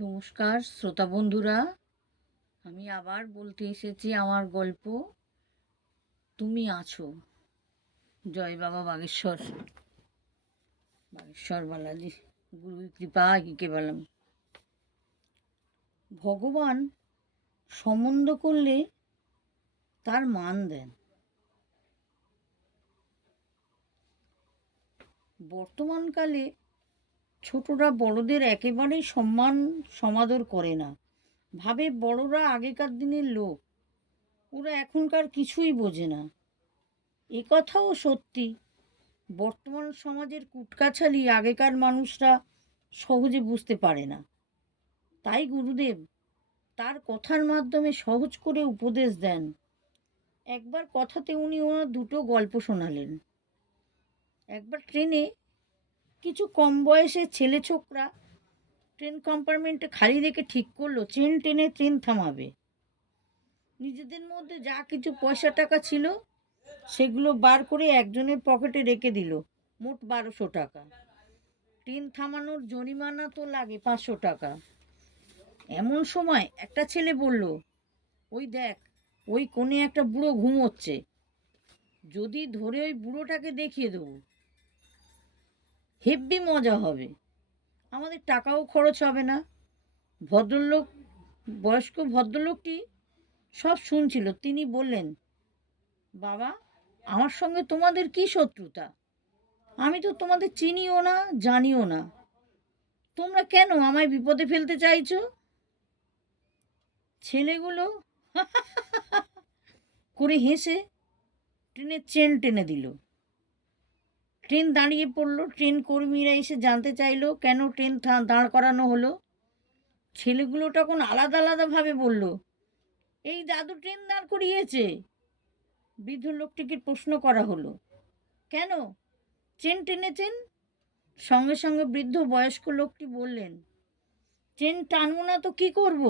নমস্কার শ্রোতা বন্ধুরা, আমি আবার বলতে এসেছি আমার গল্প তুমি আছো। জয় বাবা বাগেশ্বর, বাগেশ্বর বালাজি গুরু কৃপা হিকে বললাম। ভগবান সম্বন্ধ করলে তার মান দেন। বর্তমানকালে ছোটরা বড়দের একেবারেই সম্মান সমাদর করে না, ভাবে বড়রা আগেকার দিনের লোক, ওরা এখনকার কিছুই বোঝে না। এ কথাও সত্যি, বর্তমান সমাজের কুটকাছালি আগেকার মানুষরা সহজে বুঝতে পারে না। তাই গুরুদেব তার কথার মাধ্যমে সহজ করে উপদেশ দেন। একবার কথাতে উনি ওনার দুটো গল্প শোনালেন। একবার ট্রেনে কিছু কম বয়সের ছেলে ছোকরা ট্রেন কম্পার্টমেন্টে খালি রেখে ঠিক করলো চেন টেনে ট্রেন থামাবে। নিজেদের মধ্যে যা কিছু পয়সা টাকা ছিল সেগুলো বার করে একজনের পকেটে রেখে দিল। মোট 1200 টাকা। ট্রেন থামানোর জরিমানা তো লাগে 500 টাকা। এমন সময় একটা ছেলে বলল, ওই দেখ, ওই কোণে একটা বুড়ো ঘুমোচ্ছে, যদি ধরে ওই বুড়োটাকে দেখিয়ে দেবো, হেব্বি মজা হবে, আমাদের টাকাও খরচ হবে না। ভদ্রলোক, বয়স্ক ভদ্রলোকটি সব শুনছিল। তিনি বললেন, বাবা, আমার সঙ্গে তোমাদের কি শত্রুতা? আমি তো তোমাদের চিনিও না, জানিও না, তোমরা কেন আমায় বিপদে ফেলতে চাইছো? ছেলেগুলো করে হেসে ট্রেনের চেন টেনে দিল। ট্রেন দাঁড়িয়ে পড়ল। ট্রেন কর্মীরা এসে জানতে চাইলো কেন ট্রেন দাঁড় করানো হলো। ছেলেগুলো তখন আলাদা আলাদাভাবে বলল, এই দাদু ট্রেন দাঁড় করিয়েছে। বৃদ্ধ লোকটিকে প্রশ্ন করা হলো, কেন চেন টেনেছেন? সঙ্গে সঙ্গে বৃদ্ধ বয়স্ক লোকটি বললেন, চেন টানবো না তো কি করব?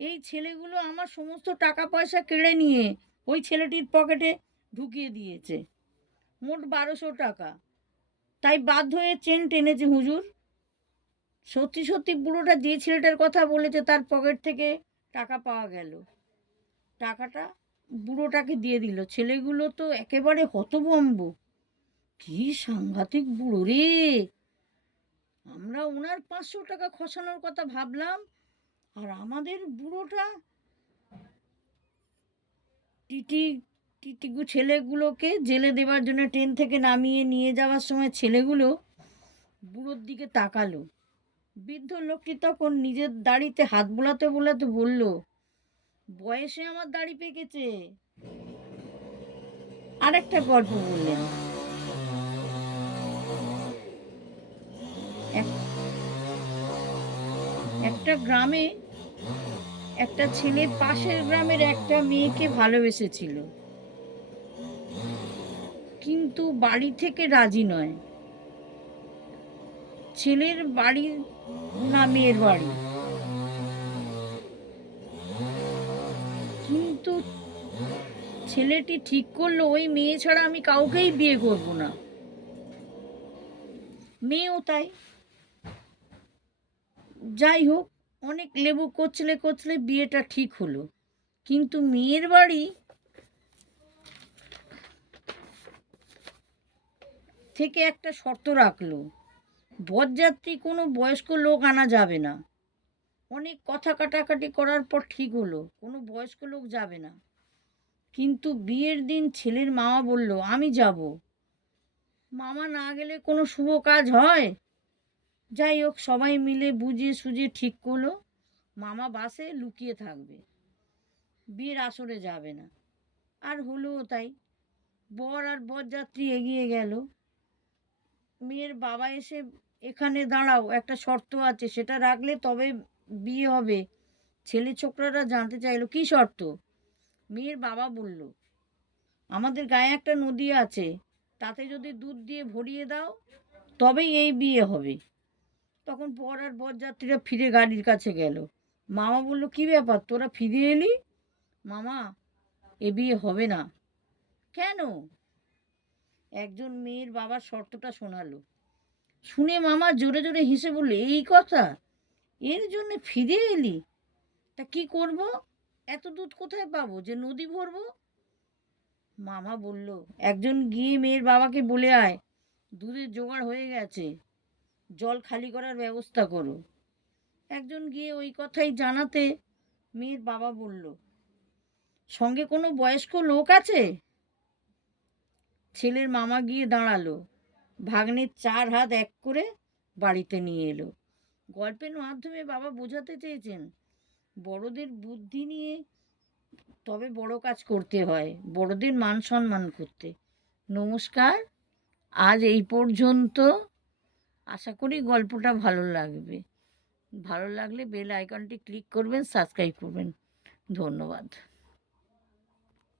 এই ছেলেগুলো আমার সমস্ত টাকা পয়সা কেড়ে নিয়ে ওই ছেলেটির পকেটে ঢুকিয়ে দিয়েছে, মোট 1200 টাকা। তাই বাধ্য হয়ে চেন টেনেছে হুজুর। সত্যি সত্যি বুড়োটা যে ছেলেটার কথা বলেছে তার পকেট থেকে টাকা পাওয়া গেল। টাকাটা বুড়োটাকে দিয়ে দিল। ছেলেগুলো তো একেবারে হতভম্ব। কি সাংঘাতিক বুড়ো রে! আমরা ওনার 500 টাকা খসানোর কথা ভাবলাম, আর আমাদের বুড়োটা। টিটি টিটিগু ছেলেগুলোকে জেলে দেওয়ার জন্য ট্রেন থেকে নামিয়ে নিয়ে যাওয়ার সময় ছেলেগুলো বুড়োর দিকে তাকালো। বৃদ্ধ লোকটি তখন নিজের দাড়িতে হাত বোলাতে বোলাতে বলল, বয়সে আমার দাড়ি পেকেছে। আর একটা গল্প বললেন। একটা গ্রামে একটা ছেলে পাশের গ্রামের একটা মেয়েকে ভালোবেসেছিল, কিন্তু বাড়ি থেকে রাজি নয়। ছেলের বাড়ি না মেয়ের বাড়ি, কিন্তু ছেলেটি ঠিক করলো ওই মেয়ে ছাড়া আমি কাউকেই বিয়ে করব না। মেয়েও তাই। যাই হোক, অনেক লেবু কচলে কচলে বিয়েটা ঠিক হলো। কিন্তু মেয়ের বাড়ি থেকে একটা শর্ত রাখলো, বরযাত্রী কোনো বয়স্ক লোক আনা যাবে না। অনেক কথা কাটাকাটি করার পর ঠিক হলো কোনো বয়স্ক লোক যাবে না। কিন্তু বিয়ের দিন ছেলের মামা বলল, আমি যাব। মামা না গেলে কোনো শুভ কাজ হয়? যাই হোক, সবাই মিলে বুঝিয়ে সুঝিয়ে ঠিক করলো মামা বাসে লুকিয়ে থাকবে, বিয়ের আসরে যাবে না। আর হলোও তাই। বর আর বরযাত্রী এগিয়ে গেল। মেয়ের বাবা এসে, এখানে দাঁড়াও, একটা শর্ত আছে, সেটা রাখলে তবে বিয়ে হবে। ছেলে ছোকরারা জানতে চাইলো, কি শর্ত? মেয়ের বাবা বলল, আমাদের গায়ে একটা নদী আছে, তাতে যদি দুধ দিয়ে ভরিয়ে দাও তবেই এই বিয়ে হবে। তখন বর আর বরযাত্রীরা ফিরে গাড়ির কাছে গেল। মামা বলল, কি ব্যাপার, তোরা ফিরে এলি? মামা, এ বিয়ে হবে না। কেন? একজন মেয়ের বাবার শর্তটা শোনালো। শুনে মামা জোরে জোরে হেসে বলল, এই কথা! এর জন্যে ফিরে এলি? তা কি করব? এত দুধ কোথায় পাবো যে নদী ভরবো? মামা বলল, একজন গিয়ে মেয়ের বাবাকে বলে আয়, দুধের জোগাড় হয়ে গেছে, জল খালি করার ব্যবস্থা করো। একজন গিয়ে ওই কথাই জানাতে মেয়ের বাবা বলল, সঙ্গে কোনো বয়স্ক লোক আছে? ছেলের মামা গিয়ে দাঁড়ালো, ভাগ্নের 4 হাত এক করে বাড়িতে নিয়ে এলো। গল্পের মাধ্যমে বাবা বোঝাতে চেয়েছেন, বড়দের বুদ্ধি নিয়ে তবে বড় কাজ করতে হয়, বড়দের মান সম্মান করতে। নমস্কার, আজ এই পর্যন্ত। আশা করি গল্পটা ভালো লাগবে। ভালো লাগলে বেল আইকনটি ক্লিক করবেন, সাবস্ক্রাইব করবেন। ধন্যবাদ।